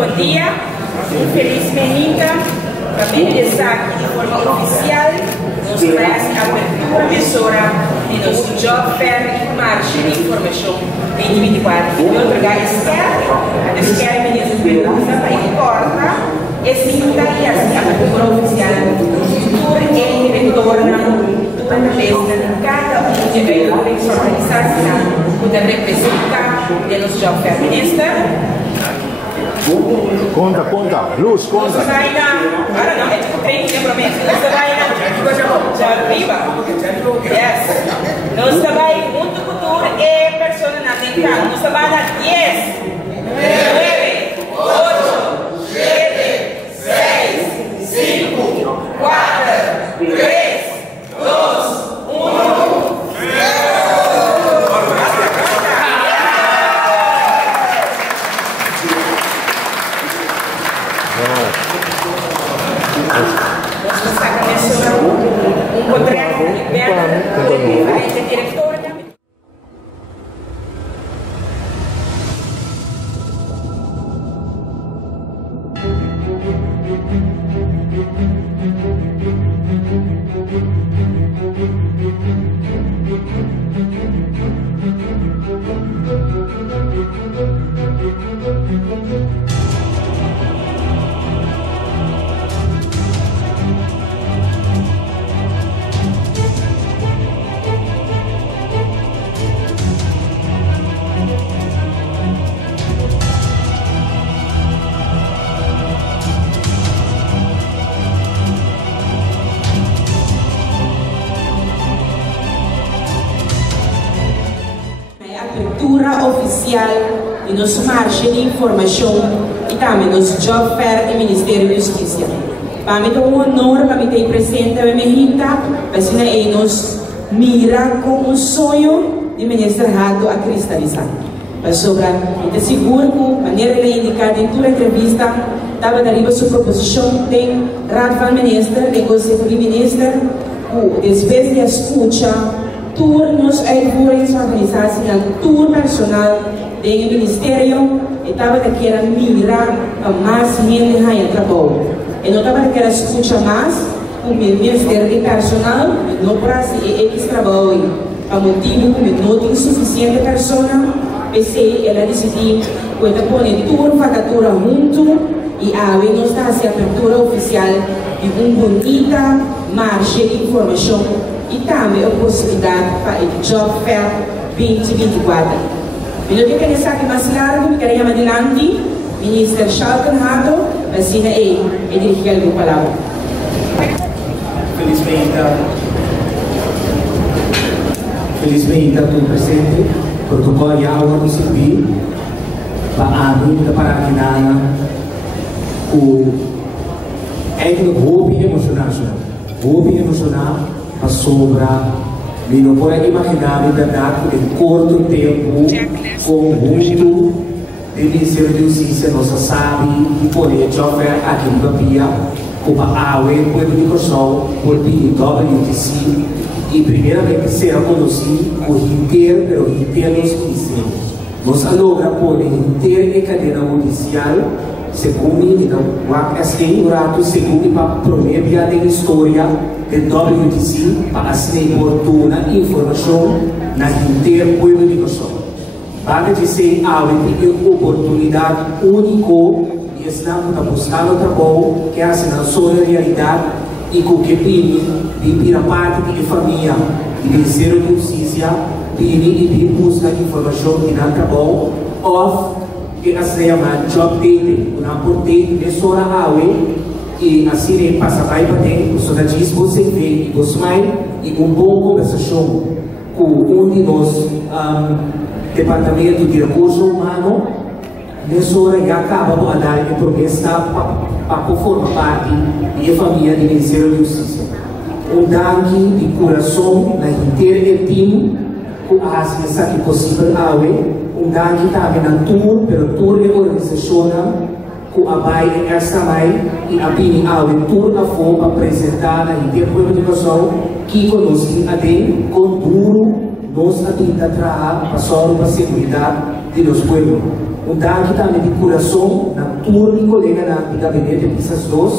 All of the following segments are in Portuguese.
bom dia, infelizmente, para começar aqui de forma oficial, nós traz a abertura emissora de nosso Job Fair e Marcha de Informação 2024. Eu entregar a esquerda, ministro de Segurança, para importa, esse e assim, a abertura oficial do tour e retorna durante a vez cada um de veículos organização que representa de nosso Job Fair Minister. Conta, Luz, conta. Você vai agora não, é tipo trem, né, promessa. Você vai já arriba. Yes. Nós vai muito futuro e personalmente. Nós vai dar 10, 9, 8, 7, 6, 5, 4, 3, 2, 1. Oficial de nossa marcha de informação e também nosso Job Fair e Ministério da Justiça. Para mim é um honor para mim ter presente a minha gente, para nos mira com um sonho de ministro Rato a cristalizar. Para sobre a seguro que maneira de indicar em toda entrevista estava dando sua proposição tem Rato ministro, negócio do ministro, que depois de escuta turnos e fores organizados no tour personal do Ministério e estava daquela mirar para mais gente a trabalho. E não estava daquela escuta mais o Ministério de Personal não para esse trabalho para motivo que não tem suficiente pessoa PC ela decidiu quando põe tour vacatura junto e a não está a abertura oficial de uma bonita marcha de informação e também a possibilidade para o Job Fair 2024. Eu quero que sabe mais largo, eu quero chamar adiante o Ministro Charlton Hato, assim é dirigir a palavra. Felizmente, estou presente, protocolo e água do servir para a vida para a Guiana, o hobby emocional, para sobra, me não pode imaginar a verdade em curto tempo, conjunto do Ministério da Justiça, nossa sabe, e poder chover aqui no Papia, como a AUE, por educação, por WTC, e primeiramente será conhecido o inteiro, pero inteiro nos cristãos. Nós logra por inteiro a cadeia judicial, segundo, então, assim, o rato, segundo, para prometer a história de WTC para assinar oportuna informação na inteira povo de noção. Para dizer a oportunidade única e estamos a buscar o trabalho que é na sua realidade e com que pide a parte de família e Ministério da Justiça pide buscar informação que não trabalho ou que se chama job dating, uma oportunidade de sua AUE e assim passa para ter o seu você vê e você vai e uma boa conversação com um de nós departamento de recursos humanos nessa hora já acaba de dar a promessa para formar parte da família do Ministério da Justiça. Danke de coração na inteira time com a assistência que possível danke também na tour de organização com a BAI e essa BAI e a BINI tour a forma apresentada em tempo de educação que conosco até com duro nos atenta a trabalhar para a segurança de nosso povo. Daqui também de coração, na turma e colega de gabinete dessas duas,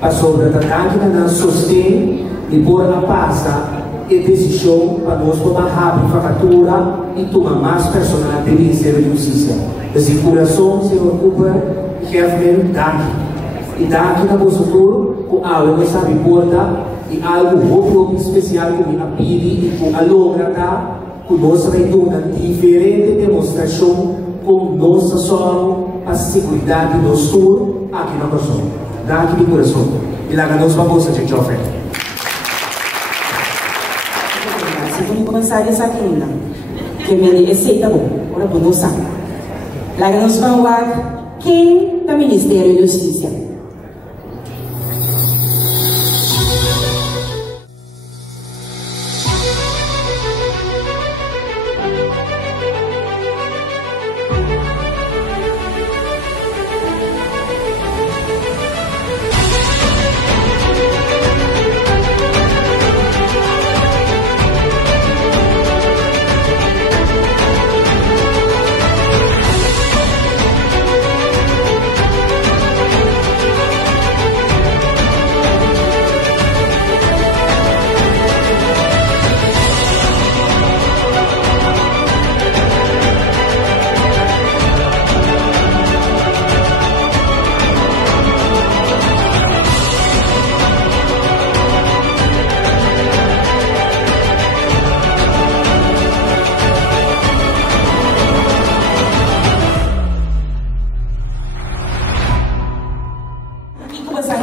para sobre a daqui na sostém e por a passa e decisão para nós tomar rápido a fatura e tomar mais personal do Ministério da Justiça. Esse coração se ocupa realmente daqui. E daqui na nossa turma, com algo que sabe importa e algo muito especial que me pede e com a logra com nossa retorna diferente demonstração com nossa solo a segurança do sul aqui na pessoa. Daqui de coração. E lá nós vamos fazer Joffrey. Vamos começar essa aqui ainda. Que me aceita bom. Agora vamos usar. Lá nós vamos ver quem é o Ministério da Justiça.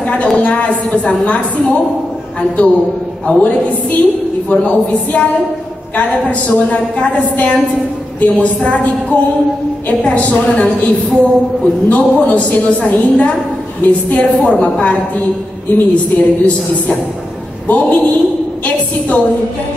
Cada uma se você máximo, então a hora que sim, de forma oficial, cada pessoa, cada stand demonstrar de como é pessoa não conhecemos ainda, mas ter forma parte do Ministério da Justiça. Bom menino, êxito.